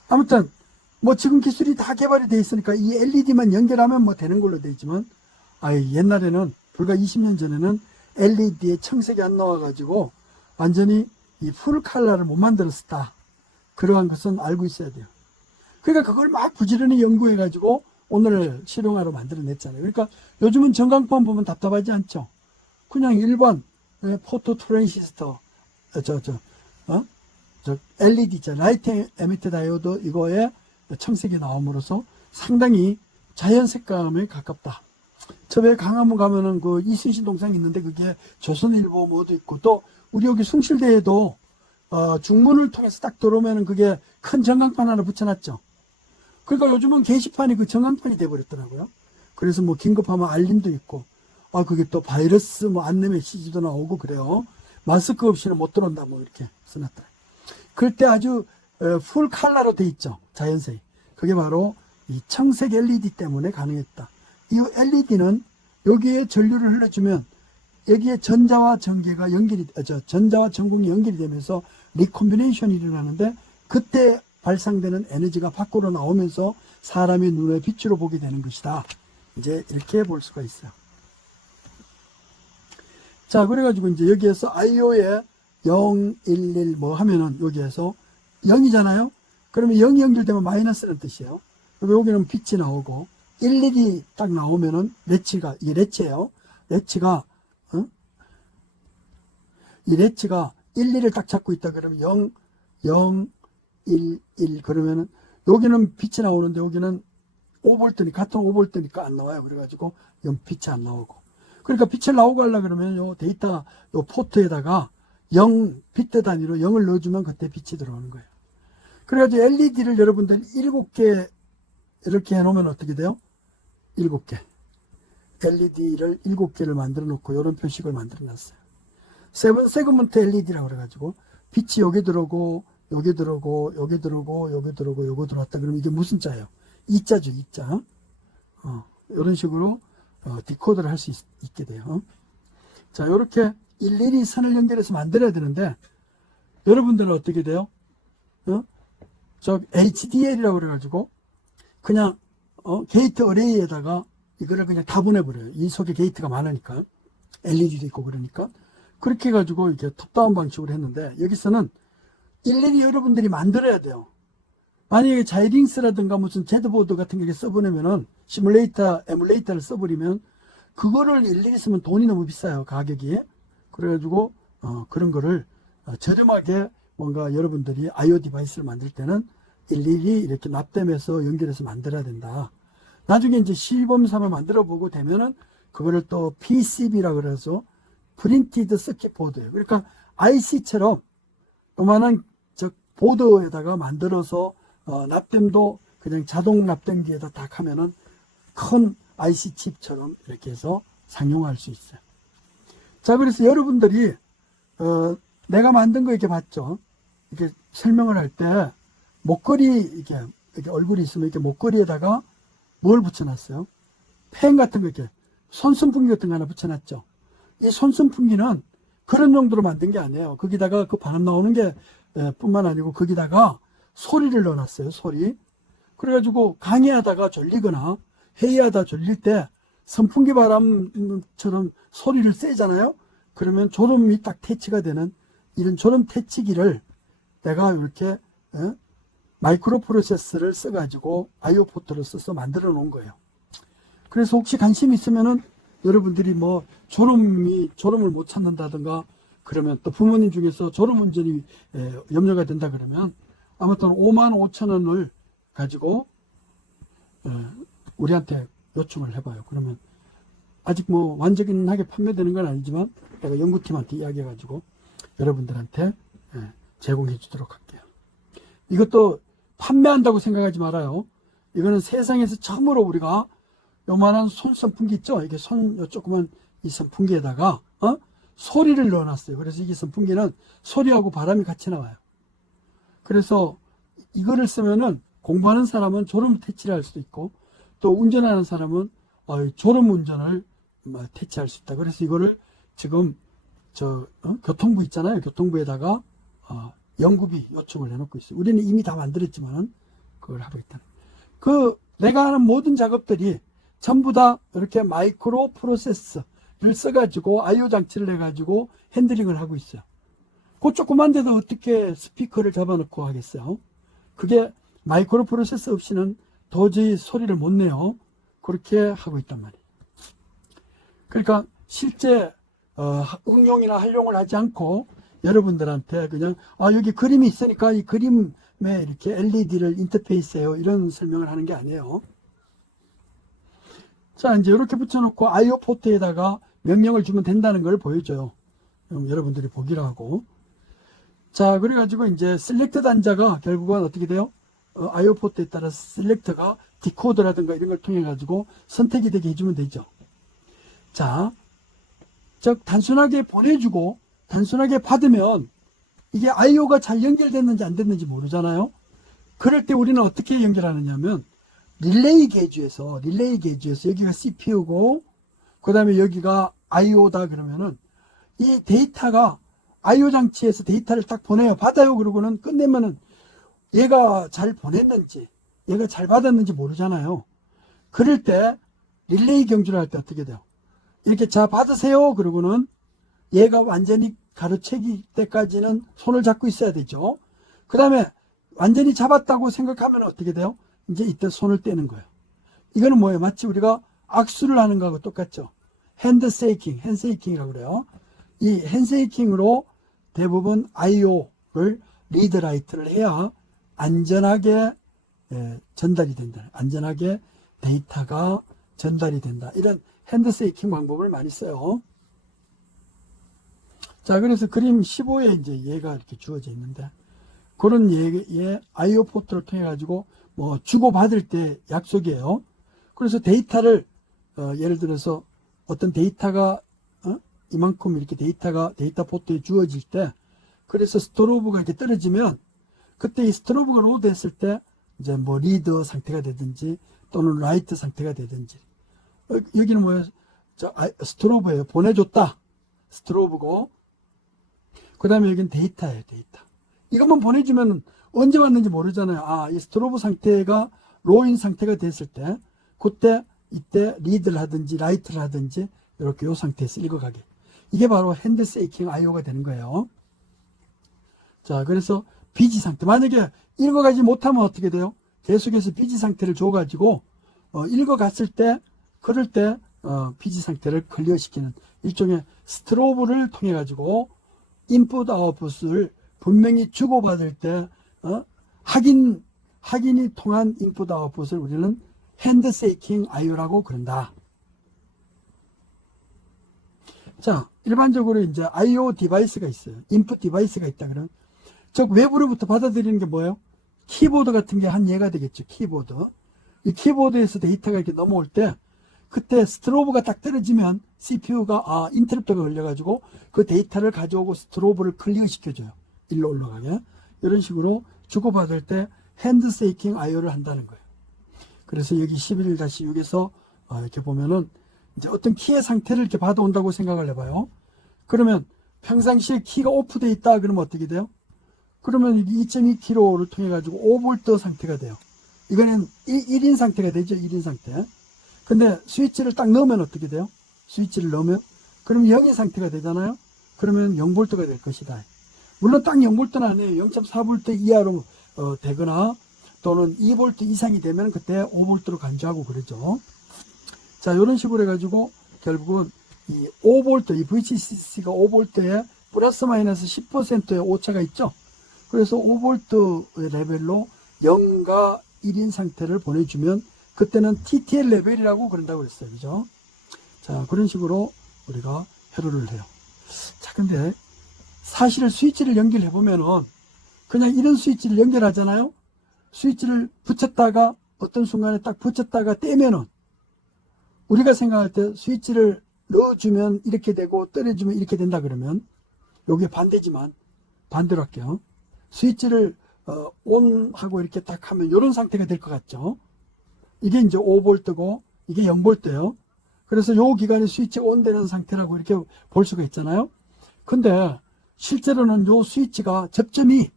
아무튼 뭐 지금 기술이 다 개발이 돼 있으니까 이 LED만 연결하면 뭐 되는 걸로 돼 있지만 옛날에는 불과 20년 전에는 LED에 청색이 안 나와가지고 완전히 이 풀 컬러를 못 만들었다. 그러한 것은 알고 있어야 돼요. 그러니까 그걸 막 부지런히 연구해가지고 오늘 실용화로 만들어냈잖아요. 그러니까 요즘은 전광판 보면 답답하지 않죠. 그냥 일반 포토 트랜시스터 LED 있잖아요. 라이트 에미터 다이오드 이거에 청색이 나옴으로써 상당히 자연 색감에 가깝다. 저에 강화문 가면은 그 이순신 동상이 있는데 그게 조선일보 모두 있고 또 우리 여기 숭실대에도 중문을 통해서 딱 들어오면은 그게 큰 전광판 하나 붙여놨죠. 그러니까 요즘은 게시판이 그 전광판이 돼버렸더라고요. 그래서 뭐 긴급하면 알림도 있고 그게 또 바이러스 뭐 안내 메시지도 나오고 그래요. 마스크 없이는 못 들어온다 뭐 이렇게 써놨다. 그럴 때 아주 풀 컬러로 돼 있죠. 자연색. 그게 바로 이 청색 LED 때문에 가능했다. 이 LED는 여기에 전류를 흘려주면 여기에 전자와 전기가 전자와 전공이 연결이 되면서 리콤비네이션이 일어나는데 그때 발생되는 에너지가 밖으로 나오면서 사람의 눈에 빛으로 보게 되는 것이다. 이제 이렇게 볼 수가 있어요. 자, 그래가지고 이제 여기에서 IO에 0, 1, 1 뭐 하면은 여기에서 0이잖아요? 그러면 0이 연결되면 마이너스라는 뜻이에요. 그리고 여기는 빛이 나오고 1, 1이 딱 나오면은 이게 레치예요. 레치가 이 레치가 1, 2를 딱 잡고 있다 그러면 0, 0, 1, 1 그러면은 여기는 빛이 나오는데 여기는 5V 같은 5V니까 안 나와요. 그래가지고 빛이 안 나오고 그러니까 빛을 나오고 하려 그러면 요 데이터 요 포트에다가 0비트 단위로 0을 넣어주면 그때 빛이 들어오는 거예요. 그래가지고 LED를 여러분들 7개 이렇게 해놓으면 어떻게 돼요? 7개 LED를 7개를 만들어 놓고 이런 표식을 만들어 놨어요. 세븐 세그먼트 LED라고 그래가지고 빛이 여기 들어오고 여기 들어오고 여기 들어오고 여기 들어오고 요거 들어왔다 그러면 이게 무슨 자예요? 이자죠. 이자. 이런 식으로 디코드를 할 수 있게 돼요. 자, 이렇게 일일이 선을 연결해서 만들어야 되는데 여러분들은 어떻게 돼요? 저 HDL이라고 그래가지고 그냥 게이트 어레이에다가 이거를 그냥 다 보내버려요. 이 속에 게이트가 많으니까 LED도 있고 그러니까 그렇게 해가지고 이렇게 톱다운 방식으로 했는데 여기서는 일일이 여러분들이 만들어야 돼요. 만약에 자이링스라든가 무슨 제드보드 같은 게 써보내면은 에뮬레이터를 써버리면 그거를 일일이 쓰면 돈이 너무 비싸요. 가격이. 그래가지고 그런 거를 저렴하게 뭔가 여러분들이 IO 디바이스를 만들 때는 일일이 이렇게 납땜해서 연결해서 만들어야 된다. 나중에 이제 시범삼을 만들어 보고 되면은 그거를 또 PCB라 그래서 프린티드 서킷 보드예요. 그러니까 IC처럼 요만한 보드에다가 만들어서 납땜도 그냥 자동 납땜기에다 딱 하면은 큰 IC 칩처럼 이렇게 해서 상용할 수 있어요. 자, 그래서 여러분들이 내가 만든 거 이렇게 봤죠. 이렇게 설명을 할 때 목걸이 이렇게 얼굴이 있으면 이렇게 목걸이에다가 뭘 붙여놨어요? 펜 같은 거 이렇게 손선풍기 같은 거 하나 붙여놨죠. 이 손선풍기는 그런 용도로 만든 게 아니에요. 거기다가 그 바람 나오는 게 뿐만 아니고 거기다가 소리를 넣어놨어요. 소리. 그래가지고 강의하다가 졸리거나 회의하다 졸릴 때 선풍기 바람처럼 소리를 쐬잖아요. 그러면 졸음이 딱 퇴치가 되는 이런 졸음 퇴치기를 내가 이렇게 마이크로 프로세서를 써가지고 IO 포트를 써서 만들어 놓은 거예요. 그래서 혹시 관심 있으면은 여러분들이 뭐 졸음을 못 찾는다든가 그러면 또 부모님 중에서 졸음 운전이 염려가 된다 그러면 아무튼 55,000원을 가지고 우리한테 요청을 해봐요. 그러면 아직 뭐 완전하게 판매되는 건 아니지만 내가 연구팀한테 이야기해가지고 여러분들한테 제공해 주도록 할게요. 이것도 판매한다고 생각하지 말아요. 이거는 세상에서 처음으로 우리가 요만한 손 선풍기 있죠? 이게 요 조그만 이 선풍기에다가 소리를 넣어놨어요. 그래서 이게 선풍기는 소리하고 바람이 같이 나와요. 그래서 이거를 쓰면은 공부하는 사람은 졸음 퇴치를 할 수도 있고, 또 운전하는 사람은 졸음 운전을 퇴치할 수 있다. 그래서 이거를 지금 교통부 있잖아요. 교통부에다가 연구비 요청을 해놓고 있어요. 우리는 이미 다 만들었지만 그걸 하고 있다. 내가 하는 모든 작업들이 전부 다 이렇게 마이크로 프로세서를 써가지고 IO 장치를 해가지고 핸들링을 하고 있어요. 그 조그만 데도 어떻게 스피커를 잡아놓고 하겠어요? 그게 마이크로 프로세서 없이는 도저히 소리를 못 내요. 그렇게 하고 있단 말이에요. 그러니까 실제 응용이나 활용을 하지 않고 여러분들한테 그냥 여기 그림이 있으니까 이 그림에 이렇게 LED를 인터페이스해요, 이런 설명을 하는 게 아니에요. 자, 이제 이렇게 붙여놓고 IO 포트에다가 명령을 주면 된다는 걸 보여줘요. 그럼 여러분들이 보기로 하고. 자, 그래가지고 이제 셀렉트 단자가 결국은 어떻게 돼요? IO 포트에 따라서 셀렉터가 디코더라든가 이런 걸 통해 가지고 선택이 되게 해주면 되죠. 자, 즉 단순하게 보내주고 단순하게 받으면 이게 IO가 잘 연결됐는지 안 됐는지 모르잖아요. 그럴 때 우리는 어떻게 연결하느냐면 릴레이 계주에서 여기가 CPU고 그 다음에 여기가 IO다 그러면은 이 데이터가 IO 장치에서 데이터를 딱 보내요. 받아요. 그러고는 끝내면은 얘가 잘 보냈는지 얘가 잘 받았는지 모르잖아요. 그럴 때 릴레이 경주를 할 때 어떻게 돼요? 이렇게 자 받으세요. 그러고는 얘가 완전히 가로채기 때까지는 손을 잡고 있어야 되죠. 그 다음에 완전히 잡았다고 생각하면 어떻게 돼요? 이제 이때 손을 떼는 거예요. 이거는 뭐예요? 마치 우리가 악수를 하는 거하고 똑같죠. 핸드세이킹이라고 그래요. 이 핸드세이킹으로 대부분 IO를 리드라이트를 해야 안전하게 전달이 된다. 안전하게 데이터가 전달이 된다. 이런 핸드세이킹 방법을 많이 써요. 자, 그래서 그림 15에 이제 얘가 이렇게 주어져 있는데, 그런 얘의 IO 포트를 통해 가지고 뭐 주고받을 때 약속이에요. 그래서 데이터를 예를 들어서 어떤 데이터가 이만큼 이렇게 데이터 포트에 주어질 때, 그래서 스토로브가 이렇게 떨어지면 그때 이 스토로브가 로드 했을 때 이제 뭐 리드 상태가 되든지 또는 라이트 상태가 되든지, 여기는 뭐예요? 스토로브예요. 보내줬다. 스토로브고, 그 다음에 여기는 데이터예요. 데이터. 이것만 보내주면 언제 왔는지 모르잖아요. 이 스토로브 상태가 로인 상태가 됐을 때, 그때 이때 리드를 하든지 라이트를 하든지 이렇게 이 상태에서 읽어가게. 이게 바로 핸드세이킹 IO가 되는 거예요. 자, 그래서 비지 상태. 만약에 읽어가지 못하면 어떻게 돼요? 계속해서 비지 상태를 줘가지고 읽어갔을 때, 그럴 때 비지 상태를 클리어시키는 일종의 스트로브를 통해 가지고 인풋 아웃풋을 분명히 주고받을 때 확인이 통한 인풋 아웃풋을 우리는 핸드세이킹 IO라고 그런다. 자, 일반적으로 이제 IO 디바이스가 있어요. 인풋 디바이스가 있다 그러면, 즉 외부로부터 받아들이는 게 뭐예요? 키보드 같은 게 한 예가 되겠죠. 키보드. 이 키보드에서 데이터가 이렇게 넘어올 때, 그때 스트로브가 딱 떨어지면 CPU가 인터럽터가 걸려가지고 그 데이터를 가져오고 스트로브를 클리어 시켜줘요. 일로 올라가게. 이런 식으로 주고받을 때 핸드세이킹 IO를 한다는 거예요. 그래서 여기 11-6에서 이렇게 보면은 이제 어떤 키의 상태를 이렇게 받아온다고 생각을 해봐요. 그러면 평상시에 키가 오프되어 있다 그러면 어떻게 돼요? 그러면 2.2kg를 통해 가지고 5V 상태가 돼요. 이거는 1인 상태가 되죠. 1인 상태. 근데 스위치를 딱 넣으면 어떻게 돼요? 스위치를 넣으면 그럼 0의 상태가 되잖아요. 그러면 0V가 될 것이다. 물론 딱 0V는 아니에요. 0.4V 이하로 되거나 또는 2V 이상이 되면 그때 5V로 간주하고 그러죠. 자, 이런 식으로 해가지고 결국은 이 5V, 이 VCC가 5V에 플러스 마이너스 10%의 오차가 있죠. 그래서 5V 레벨로 0과 1인 상태를 보내주면 그때는 TTL 레벨이라고 그런다고 그랬어요. 그죠? 자, 자, 그런 식으로 우리가 회로를 해요. 자, 근데 사실은 스위치를 연결해 보면은 그냥 이런 스위치를 연결하잖아요. 스위치를 붙였다가 어떤 순간에 딱 붙였다가 떼면은 우리가 생각할 때 스위치를 넣어주면 이렇게 되고 떨어주면 이렇게 된다 그러면 요게 반대지만 반대로 할게요. 스위치를 온 하고 이렇게 딱 하면 이런 상태가 될 것 같죠. 이게 이제 5V고 이게 0V예요. 그래서 요 기간에 스위치 온 되는 상태라고 이렇게 볼 수가 있잖아요. 근데 실제로는 요 스위치가 접점이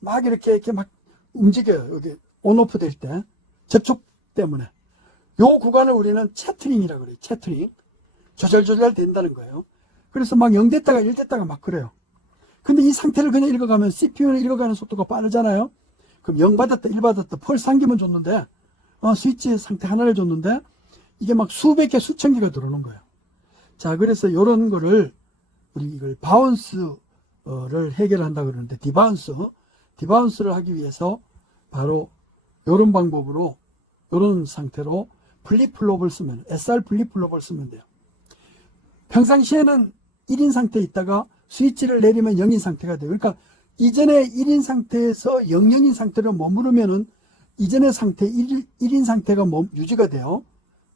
막 이렇게 막 움직여요. 여기 온오프 될 때 접촉 때문에 요 구간을 우리는 채트링이라고 그래요. 채트링. 조절조절 된다는 거예요. 그래서 막 0 됐다가 1 됐다가 막 그래요. 근데 이 상태를 그냥 읽어가면 CPU는 읽어가는 속도가 빠르잖아요. 그럼 0 받았다 1 받았다 펄스 한 개만 줬는데 스위치 상태 하나를 줬는데 이게 막 수백 개 수천 개가 들어오는 거예요. 자, 그래서 요런 거를 우리 이걸 바운스를 해결한다 그러는데 디바운스를 하기 위해서 바로 요런 방법으로 요런 상태로 플립플롭을 쓰면 SR 플립플롭을 쓰면 돼요. 평상시에는 1인 상태에 있다가 스위치를 내리면 0인 상태가 돼요. 그러니까 이전에 1인 상태에서 0인 상태로 머무르면은 이전의 상태 1인 상태가 유지가 돼요.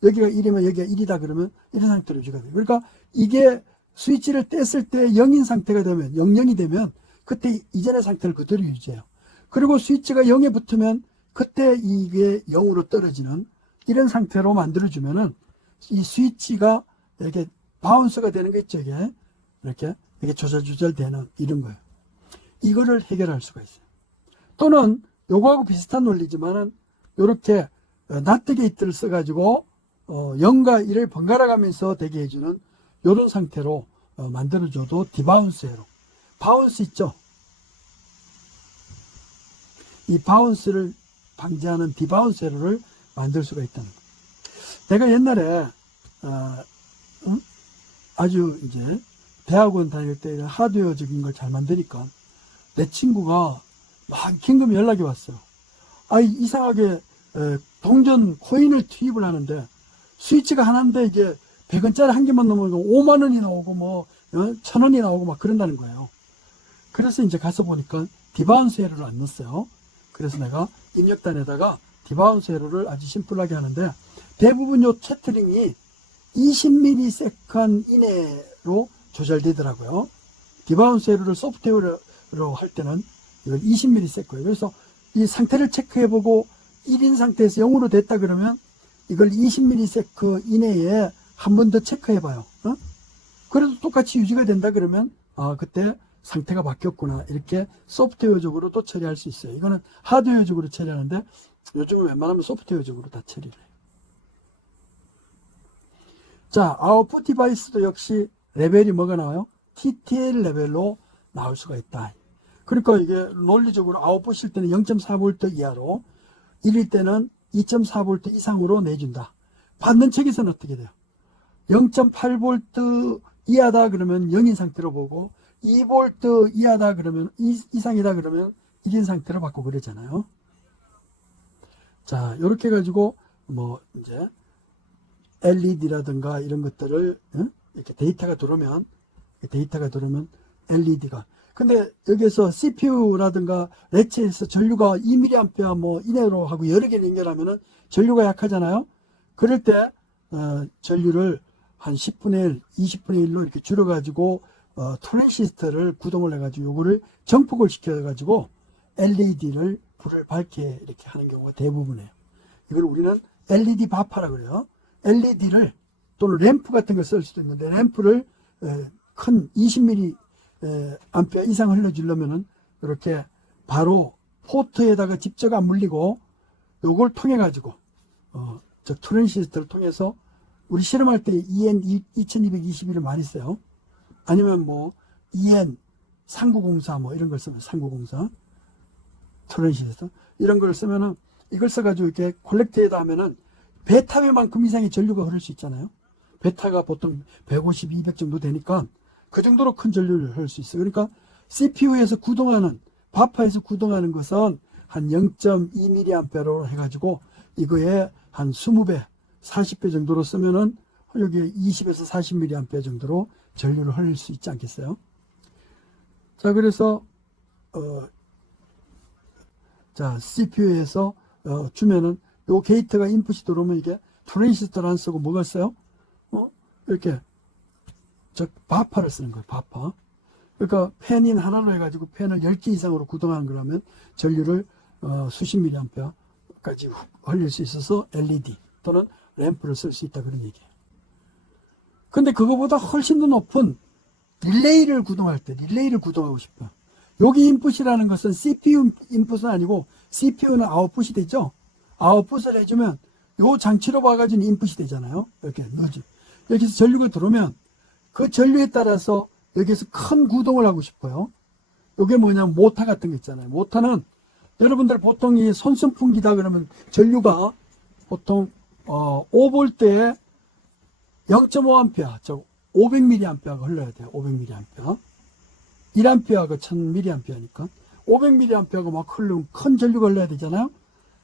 여기가 1이면 여기가 1이다 그러면 1인 상태로 유지가 돼요. 그러니까 이게 스위치를 뗐을 때 0인 상태가 되면 00이 되면 그때 이전의 상태를 그대로 유지해요. 그리고 스위치가 0에 붙으면 그때 이게 0으로 떨어지는 이런 상태로 만들어주면은 이 스위치가 이렇게 바운스가 되는 게 있죠. 이렇게 조절조절 되는 이런 거예요. 이거를 해결할 수가 있어요. 또는 요거하고 비슷한 논리지만은 이렇게 나트 게이트를 써가지고 0과 1을 번갈아 가면서 되게 해주는 이런 상태로 만들어줘도 디바운스 회로. 바운스 있죠. 이 바운스를 방지하는 디바운스 회로를 만들 수가 있다는 거예요. 내가 옛날에 아주 이제 대학원 다닐 때 하드웨어적인 걸 잘 만드니까 내 친구가 막 긴급 연락이 왔어요. 이상하게 동전 코인을 투입을 하는데 스위치가 하나인데 이게 100원짜리 한 개만 넣으면 5만 원이 나오고 뭐 1,000원이 나오고 막 그런다는 거예요. 그래서 이제 가서 보니까 디바운스 회로를 안 넣었어요. 그래서 내가 입력단에다가 디바운스 회로를 아주 심플하게 하는데 대부분 요 채트링이 20ms 이내로 조절되더라고요. 디바운스 회로를 소프트웨어로 할 때는 이걸 20ms 그래서 이 상태를 체크해보고 1인 상태에서 0으로 됐다 그러면 이걸 20ms 이내에 한 번 더 체크해봐요. 그래도 똑같이 유지가 된다 그러면 그때 상태가 바뀌었구나 이렇게 소프트웨어적으로도 처리할 수 있어요. 이거는 하드웨어적으로 처리하는데 요즘은 웬만하면 소프트웨어적으로 다 처리를 해요. 자, 아웃풋 디바이스도 역시 레벨이 뭐가 나와요? TTL 레벨로 나올 수가 있다. 그러니까 이게 논리적으로 아웃풋일 때는 0.4V 이하로 1일 때는 2.4V 이상으로 내준다. 받는 측에서는 어떻게 돼요? 0.8V 이하다 그러면 0인 상태로 보고 2V 이하다 그러면 이상이다 그러면 1인 상태로 받고 그러잖아요. 자, 이렇게 해가지고 뭐 이제 LED라든가 이런 것들을 이렇게 데이터가 들어오면 LED가 근데 여기에서 CPU라든가 렉체에서 전류가 2mA 뭐 이내로 하고 여러 개를 연결하면은 전류가 약하잖아요. 그럴 때 전류를 한 10분의 1, 20분의 1로 이렇게 줄여가지고 트랜시스터를 구동을 해가지고 요거를 정폭을 시켜가지고 LED를 불을 밝게 이렇게 하는 경우가 대부분이에요. 이걸 우리는 LED 바파라고 그래요. LED를 또는 램프 같은 걸 쓸 수도 있는데 램프를 큰 20mm 암페어 이상 흘려주려면은 이렇게 바로 포트에다가 직접 안 물리고 요걸 통해 가지고 저 트랜시스터를 통해서 우리 실험할 때 EN 2221을 많이 써요. 아니면 뭐 EN 3904 뭐 이런 걸 쓰면 3904 트랜시스터 이런 걸 쓰면은 이걸 써가지고 이렇게 콜렉터에다 하면은 베타배만큼 이상의 전류가 흐를 수 있잖아요. 베타가 보통 150, 200 정도 되니까 그 정도로 큰 전류를 흐를 수 있어요. 그러니까 CPU에서 구동하는 바파에서 구동하는 것은 한 0.2mA로 해가지고 이거에 한 20배, 40배 정도로 쓰면은 여기 20에서 40mA 정도로 전류를 흘릴 수 있지 않겠어요? 자, 그래서 자, CPU에서 주면은 요 게이트가 인풋이 들어오면 이게 트랜지스터를 안 쓰고 뭐가 써요? 이렇게 바파를 쓰는 거예요. 바파. 그러니까 팬인 하나로 해가지고 팬을 10개 이상으로 구동하는 거라면 전류를 수십 mA까지 흘릴 수 있어서 LED 또는 램프를 쓸 수 있다, 그런 얘기예요. 근데 그거보다 훨씬 더 높은 릴레이를 구동할 때, 릴레이를 구동하고 싶어요. 여기 인풋이라는 것은 CPU 인풋은 아니고 CPU는 아웃풋이 되죠. 아웃풋을 해주면 요 장치로 봐가지고 인풋이 되잖아요. 이렇게 넣어줘. 여기서 전류가 들어오면 그 전류에 따라서 여기서 큰 구동을 하고 싶어요. 이게 뭐냐면 모터 같은 거 있잖아요. 모터는 여러분들 보통 이 손선풍기다 그러면 전류가 보통 5V에 0.5A, 즉 500mA가 흘러야 돼요. 500mA. 1A가 1000mA니까 500mA가 막 흐르면 큰 전류가 흘러야 되잖아요.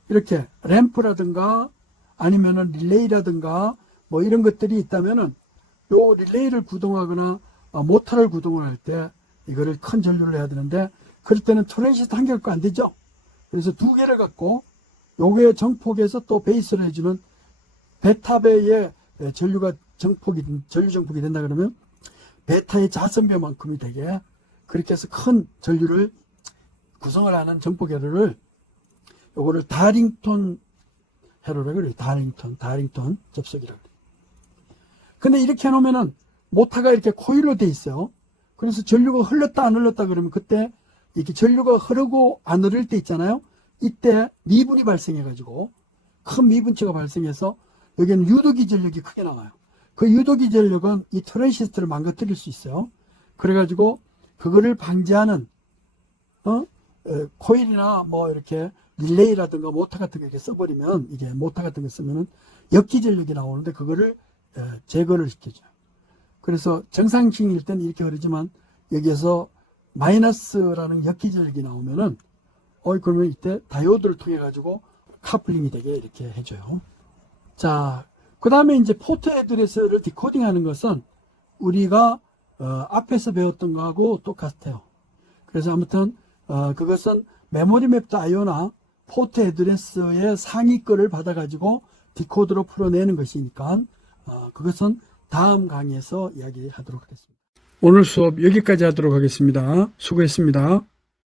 이렇게 램프라든가 아니면은 릴레이라든가 뭐 이런 것들이 있다면은 요 릴레이를 구동하거나 모터를 구동을 할 때 이거를 큰 전류를 해야 되는데, 그럴 때는 트랜지스터 한 개 갖고 안 되죠. 그래서 두 개를 갖고 요게 정폭에서 또 베이스를 해주는 베타배의 전류 정폭이 된다 그러면 베타의 자선배만큼이 되게 그렇게 해서 큰 전류를 구성을 하는 정폭회로를 요거를 다링톤 회로라고 그래요. 다링톤 접속이라고 그래요. 근데 이렇게 해놓으면은 모터가 이렇게 코일로 돼 있어요. 그래서 전류가 흘렀다 안 흘렀다 그러면 그때 이렇게 전류가 흐르고 안 흐를 때 있잖아요. 이때 미분이 발생해가지고 큰 미분치가 발생해서 여기는 유도기 전력이 크게 나와요. 그 유도기 전력은 이 트랜지스터를 망가뜨릴 수 있어요. 그래가지고 그거를 방지하는 코일이나 뭐 이렇게 릴레이라든가 모터 같은 거 이렇게 써버리면, 이게 모터 같은 거 쓰면은 역기 전력이 나오는데 그거를 제거를 시켜줘요. 그래서 정상식일 때는 이렇게 흐르지만 여기에서 마이너스라는 역기 전력이 나오면은 그러면 이때 다이오드를 통해 가지고 카플링이 되게 이렇게 해줘요. 자, 그 다음에 이제 포트 애드레스를 디코딩하는 것은 우리가 앞에서 배웠던 거하고 똑같아요. 그래서 아무튼 그것은 메모리 맵.io나 포트 애드레스의 상위 거를 받아 가지고 디코드로 풀어내는 것이니까 그것은 다음 강의에서 이야기하도록 하겠습니다. 오늘 수업 여기까지 하도록 하겠습니다. 수고했습니다.